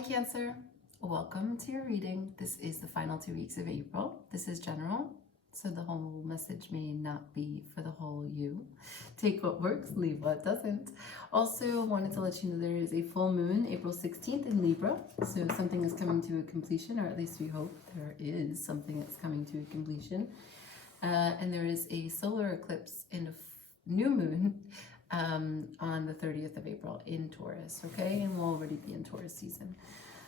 Hi Cancer, welcome to your reading. This is the final 2 weeks of April. This is general, so the whole message may not be for the whole you. Take what works, leave what doesn't. Also wanted to let you know there is a full moon April 16th in Libra, so something is coming to a completion, or at least we hope there is something that's coming to a completion. And there is a solar eclipse in a new moon on the 30th of April in Taurus, okay? And we'll already be in Taurus season.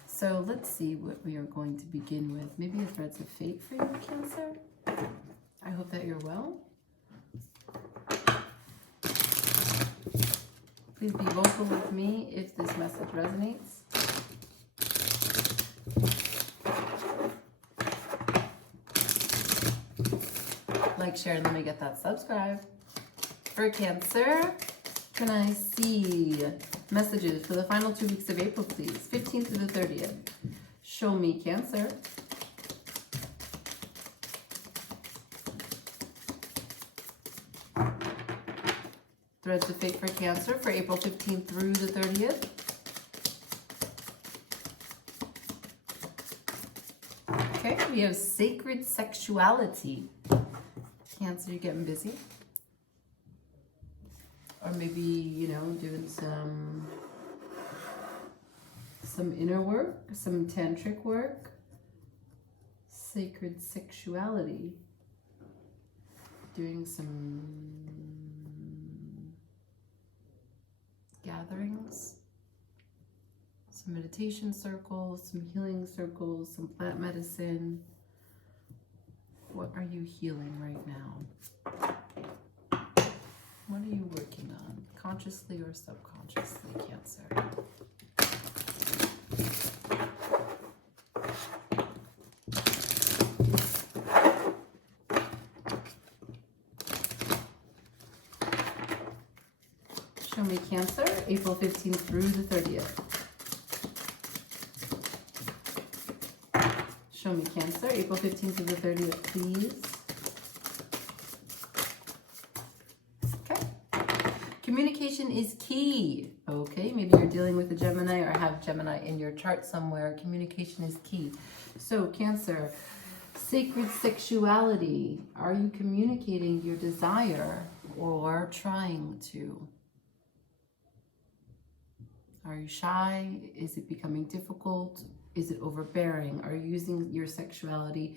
So let's see what we are going to begin with. Maybe a threads of fate for you, Cancer. I hope that you're well. Please be vocal with me if this message resonates. Like, share, and let me get that subscribe. For Cancer, can I see messages for the final 2 weeks of April, please? 15th to the 30th. Show me, Cancer. Threads of fate for Cancer for April 15th through the 30th. Okay, we have sacred sexuality. Cancer, you're getting busy. Or maybe, you know, doing some inner work, some tantric work. Sacred sexuality. Doing some gatherings, some meditation circles, some healing circles, some plant medicine. What are you healing right now? What are you working on, consciously or subconsciously, Cancer? Show me, Cancer, April 15th through the 30th. Show me, Cancer, April 15th to the 30th, please. Communication is key. Okay, maybe you're dealing with a Gemini or have Gemini in your chart somewhere. Communication is key. So Cancer, sacred sexuality. Are you communicating your desire or trying to? Are you shy? Is it becoming difficult? Is it overbearing? Are you using your sexuality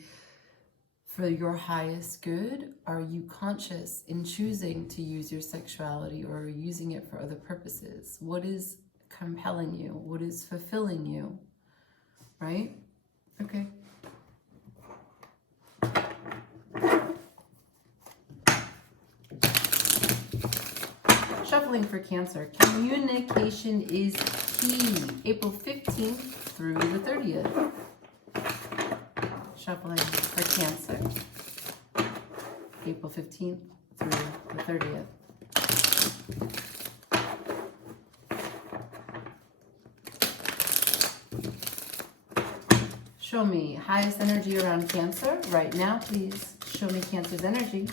for your highest good? Are you conscious in choosing to use your sexuality, or are you using it for other purposes? What is compelling you? What is fulfilling you? Right? Okay. Shuffling for Cancer. Communication is key. April 15th through the 30th. Shuffling for Cancer, April 15th through the 30th. Show me highest energy around Cancer right now, please. Show me Cancer's energy.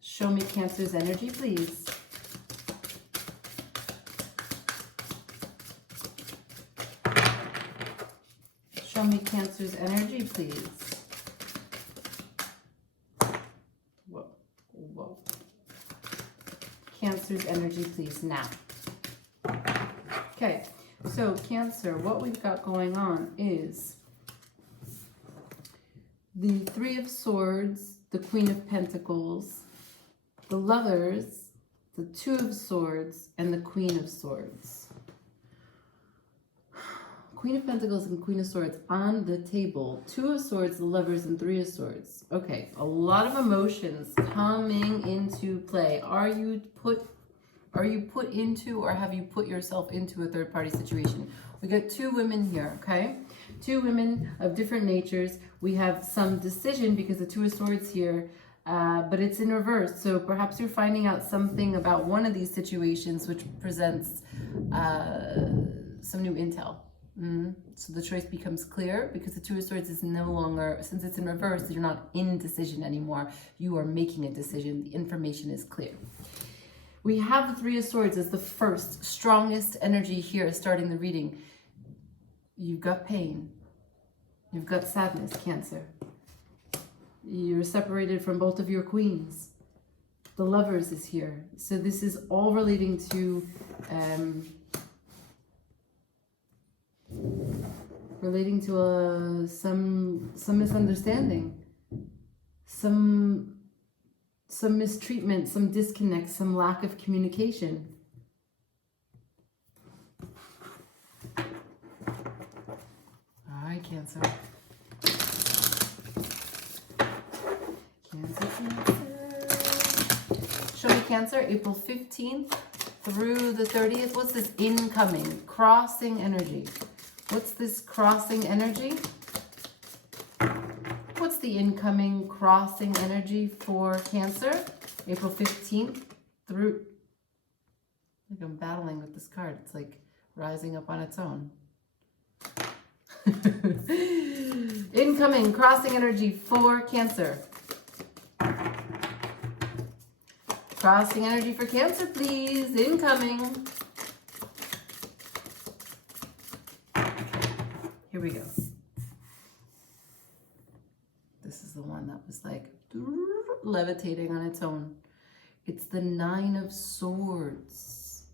Show me Cancer's energy, please. Show me Cancer's energy, please. Whoa, whoa. Cancer's energy, please, now. Okay, so Cancer, what we've got going on is the Three of Swords, the Queen of Pentacles, the Lovers, the Two of Swords, and the Queen of Swords. Queen of Pentacles and Queen of Swords on the table. Two of Swords, the Lovers, and Three of Swords. Okay, a lot of emotions coming into play. Are you put into, or have you put yourself into a third-party situation? We got two women here, okay? Two women of different natures. We have some decision because the Two of Swords here, but it's in reverse. So perhaps you're finding out something about one of these situations which presents some new intel. So the choice becomes clear because the Two of Swords is no longer, since it's in reverse, you're not in decision anymore. You are making a decision. The information is clear. We have the Three of Swords as the first, strongest energy here starting the reading. You've got pain. You've got sadness, Cancer. You're separated from both of your queens. The Lovers is here. So this is all relating to some misunderstanding, some mistreatment, some disconnect, some lack of communication. All right, Cancer. Cancer. Show me Cancer, April 15th through the 30th. What's this incoming, crossing energy? What's this crossing energy? What's the incoming crossing energy for Cancer? April 15th through... Like I'm battling with this card. It's like rising up on its own. Incoming crossing energy for Cancer. Crossing energy for Cancer, please. Incoming. Here we go. This is the one that was like levitating on its own. It's the Nine of Swords.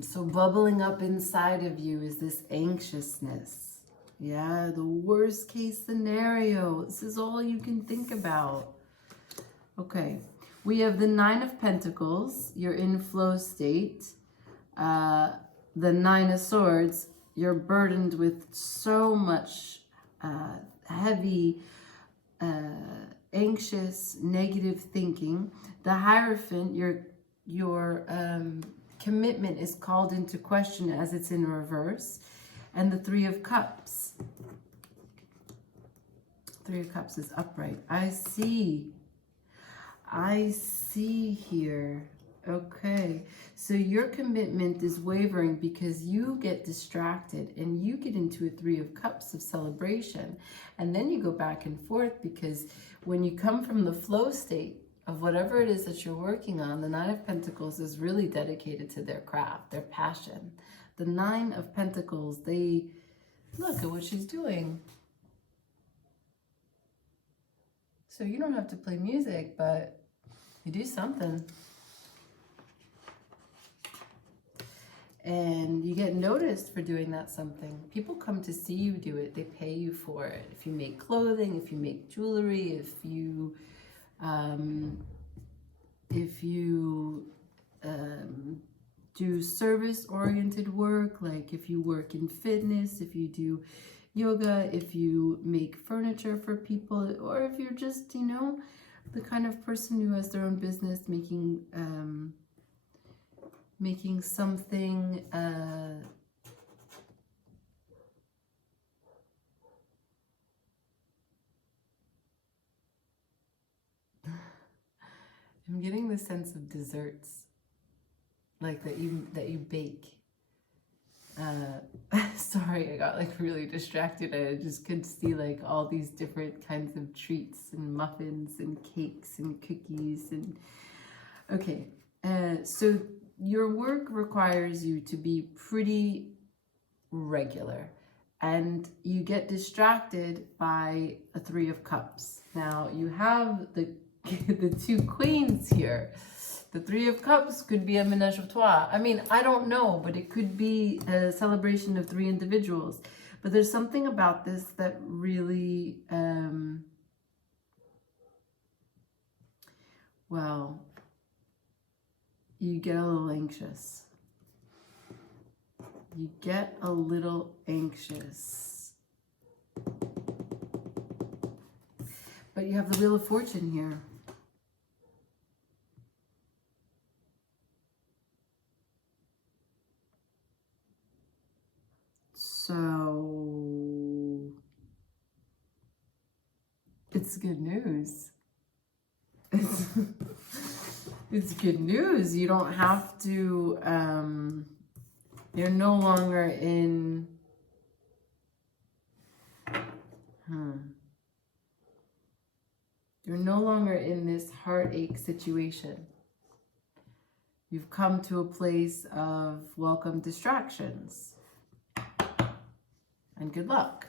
So bubbling up inside of you is this anxiousness. Yeah, the worst case scenario. This is all you can think about. Okay, we have the Nine of Pentacles. You're in flow state. The Nine of Swords. You're burdened with so much heavy, anxious, negative thinking. The Hierophant, your commitment is called into question as it's in reverse. And the Three of Cups. Three of Cups is upright. I see here. Okay, so your commitment is wavering because you get distracted and you get into a Three of Cups of celebration, and then you go back and forth because when you come from the flow state of whatever it is that you're working on, the Nine of Pentacles is really dedicated to their craft, their passion. The Nine of Pentacles, they look at what she's doing. So you don't have to play music, but you do something. And you get noticed for doing that something. People come to see you do it. They pay you for it. If you make clothing, if you make jewelry, if you do service-oriented work, like if you work in fitness, if you do yoga, if you make furniture for people, or if you're just, you know, the kind of person who has their own business making something I'm getting the sense of desserts, like that you bake. Sorry, I got like really distracted. I just could see like all these different kinds of treats and muffins and cakes and cookies and okay. So your work requires you to be pretty regular, and you get distracted by a Three of Cups. Now you have the two queens here. The Three of Cups could be a ménage à trois. I mean, I don't know, but it could be a celebration of three individuals. But there's something about this that really, well, you get a little anxious. You get a little anxious. But you have the Wheel of Fortune here. So it's good news. It's good news. You don't have to, you're no longer in, You're no longer in this heartache situation. You've come to a place of welcome distractions. And good luck.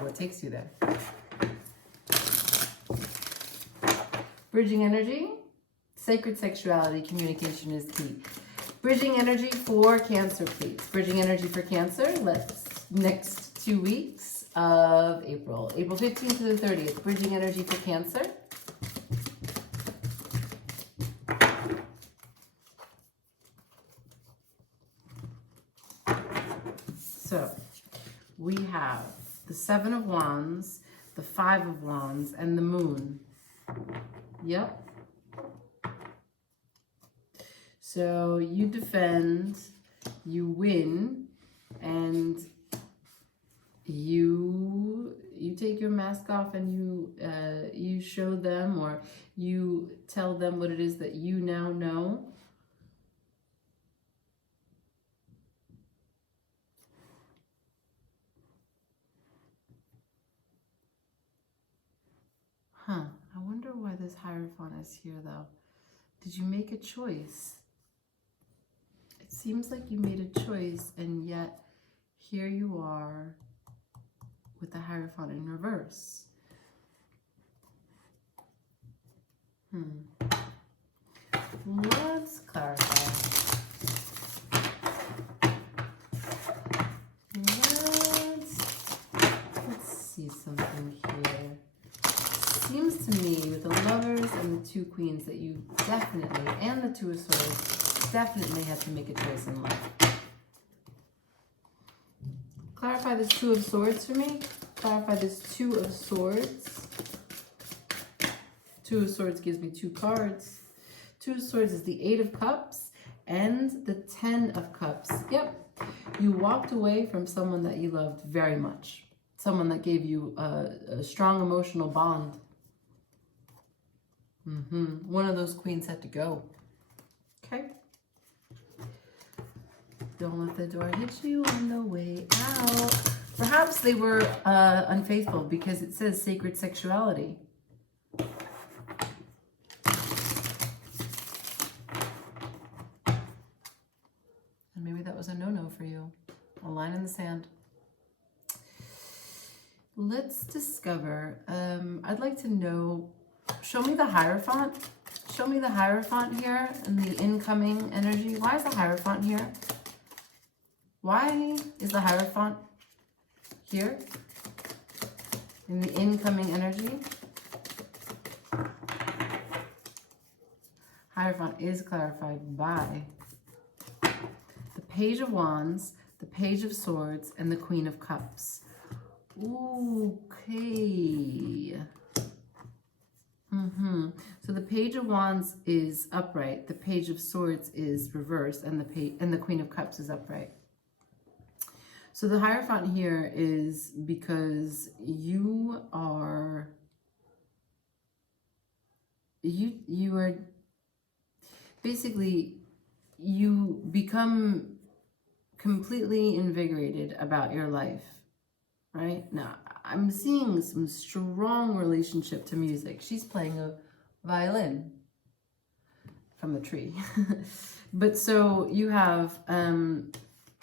What takes you there? Bridging energy. Sacred sexuality, communication is key. Bridging energy for Cancer, please. Bridging energy for Cancer. Next 2 weeks of April. April 15th to the 30th. Bridging energy for Cancer. So, we have the Seven of Wands, the Five of Wands, and the Moon. Yep. So you defend, you win, and you take your mask off and you show them, or you tell them what it is that you now know. I wonder why this Hierophant is here, though. Did you make a choice? It seems like you made a choice, and yet here you are with the Hierophant in reverse. Let's clarify. Let's see something here. Seems to me with the Lovers and the Two Queens that you definitely, and the Two of Swords, definitely had to make a choice in life. Clarify this Two of Swords for me. Clarify this Two of Swords. Two of Swords gives me two cards. Two of Swords is the Eight of Cups and the Ten of Cups. Yep. You walked away from someone that you loved very much. Someone that gave you a strong emotional bond. One of those queens had to go. Okay. Don't let the door hit you on the way out. Perhaps they were unfaithful because it says sacred sexuality. And maybe that was a no-no for you. A line in the sand. Let's discover. I'd like to know. Show me the Hierophant. Show me the Hierophant here and the incoming energy. Why is the Hierophant here? Why is the Hierophant here in the incoming energy? Hierophant is clarified by the Page of Wands, the Page of Swords, and the Queen of Cups. Okay. So the Page of Wands is upright, the Page of Swords is reversed, and the Queen of Cups is upright. So the Hierophant here is because you are basically, you become completely invigorated about your life, right? Now, I'm seeing some strong relationship to music. She's playing a violin from the tree. But so you have,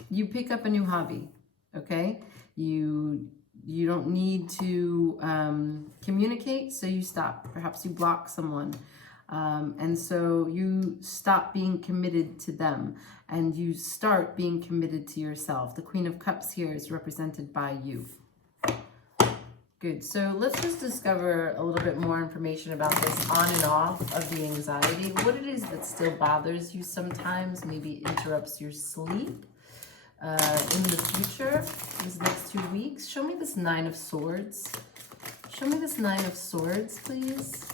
you pick up a new hobby, okay? You don't need to communicate, so you stop. Perhaps you block someone. And so you stop being committed to them and you start being committed to yourself. The Queen of Cups here is represented by you. Good. So let's just discover a little bit more information about this on and off of the anxiety. What it is that still bothers you sometimes, maybe interrupts your sleep in the future, these next 2 weeks. Show me this Nine of Swords. Show me this Nine of Swords, please.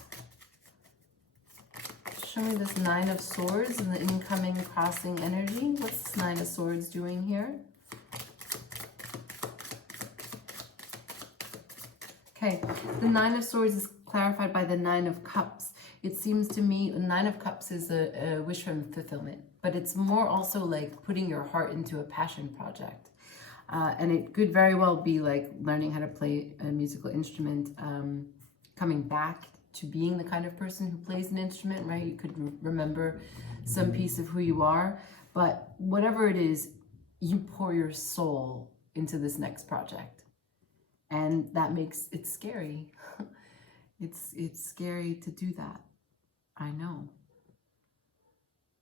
Show me this Nine of Swords and the incoming crossing energy. What's this Nine of Swords doing here? Okay, the Nine of Swords is clarified by the Nine of Cups. It seems to me the Nine of Cups is a wish fulfillment, but it's more also like putting your heart into a passion project. And it could very well be like learning how to play a musical instrument, coming back to being the kind of person who plays an instrument, right? You could remember some piece of who you are, but whatever it is, you pour your soul into this next project. And that makes it scary. It's scary to do that. I know.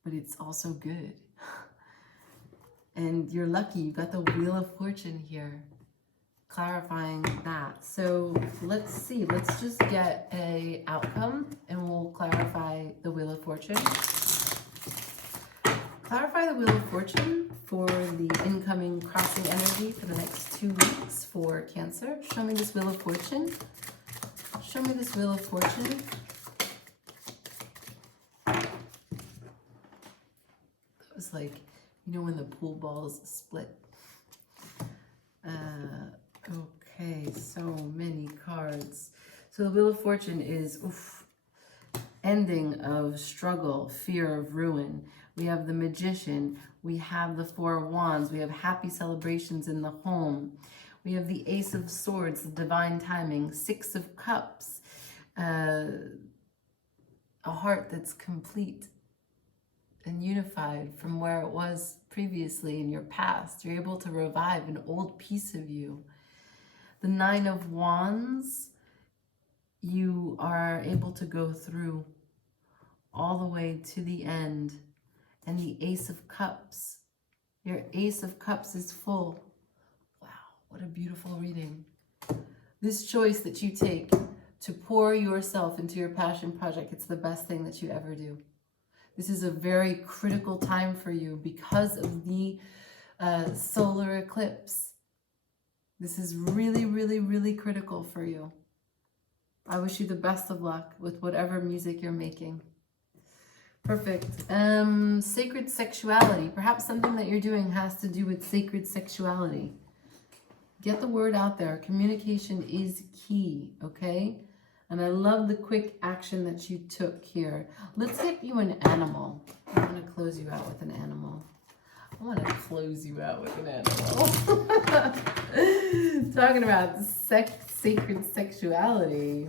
But it's also good. And you're lucky you got the Wheel of Fortune here, clarifying that. So let's see, let's just get a outcome and we'll clarify the Wheel of Fortune. Clarify the Wheel of Fortune for the incoming crossing energy for the next 2 weeks for Cancer. Show me this Wheel of Fortune. Show me this Wheel of Fortune. That was like, you know, when the pool balls split. Okay, so many cards. So the Wheel of Fortune is ending of struggle, fear of ruin. We have the Magician. We have the Four of Wands. We have happy celebrations in the home. We have the Ace of Swords, the divine timing, Six of Cups, a heart that's complete and unified from where it was previously in your past. You're able to revive an old piece of you. The Nine of Wands, you are able to go through all the way to the end. And the Ace of Cups, your Ace of Cups is full. Wow, what a beautiful reading. This choice that you take to pour yourself into your passion project, it's the best thing that you ever do. This is a very critical time for you because of the solar eclipse. This is really, really, really critical for you. I wish you the best of luck with whatever music you're making. Perfect. Sacred sexuality. Perhaps something that you're doing has to do with sacred sexuality. Get the word out there. Communication is key, okay? And I love the quick action that you took here. Let's get you an animal. I want to close you out with an animal. I want to close you out with an animal. Talking about sacred sexuality.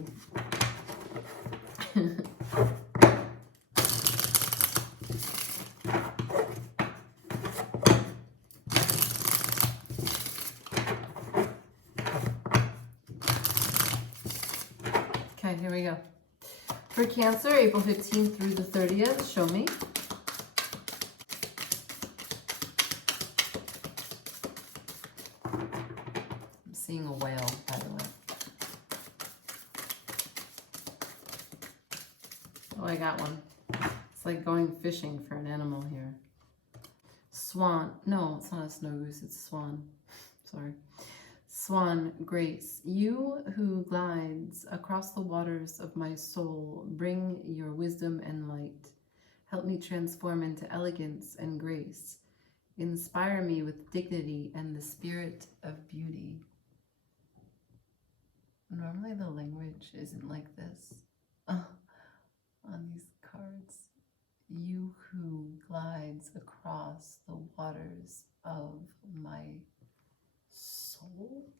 Okay, here we go. For Cancer, April 15th through the 30th, show me. I'm seeing a whale, by the way. Oh, I got one. It's like going fishing for an animal here. Swan. No, it's not a snow goose, it's a swan. Sorry. Swan, Grace, you who glides across the waters of my soul, bring your wisdom and light. Help me transform into elegance and grace. Inspire me with dignity and the spirit of beauty. Normally the language isn't like this on these cards. You who glides across the waters of my soul.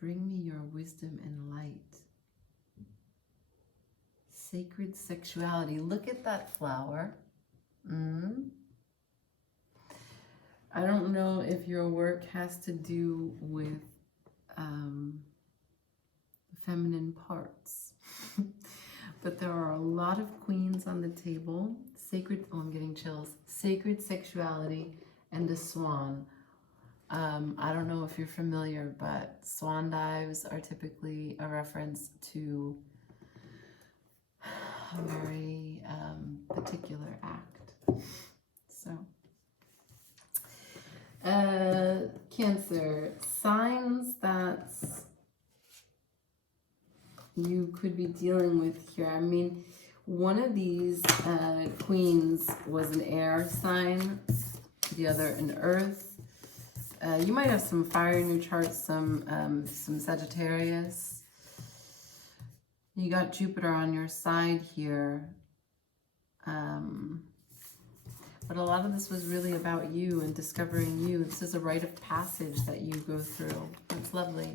Bring me your wisdom and light. Sacred sexuality. Look at that flower. I don't know if your work has to do with feminine parts, but there are a lot of queens on the table. Sacred, oh, I'm getting chills. Sacred sexuality and a swan. I don't know if you're familiar, but swan dives are typically a reference to a very particular act. So, Cancer, signs that you could be dealing with here. I mean, one of these queens was an air sign, the other an earth. You might have some fire in your chart, some Sagittarius. You got Jupiter on your side here. But a lot of this was really about you and discovering you. This is a rite of passage that you go through. It's lovely.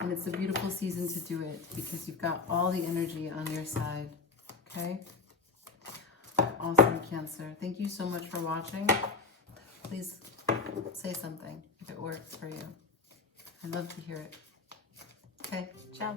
And it's a beautiful season to do it because you've got all the energy on your side. Okay? Awesome, Cancer. Thank you so much for watching. Please say something if it works for you. I'd love to hear it. Okay, ciao.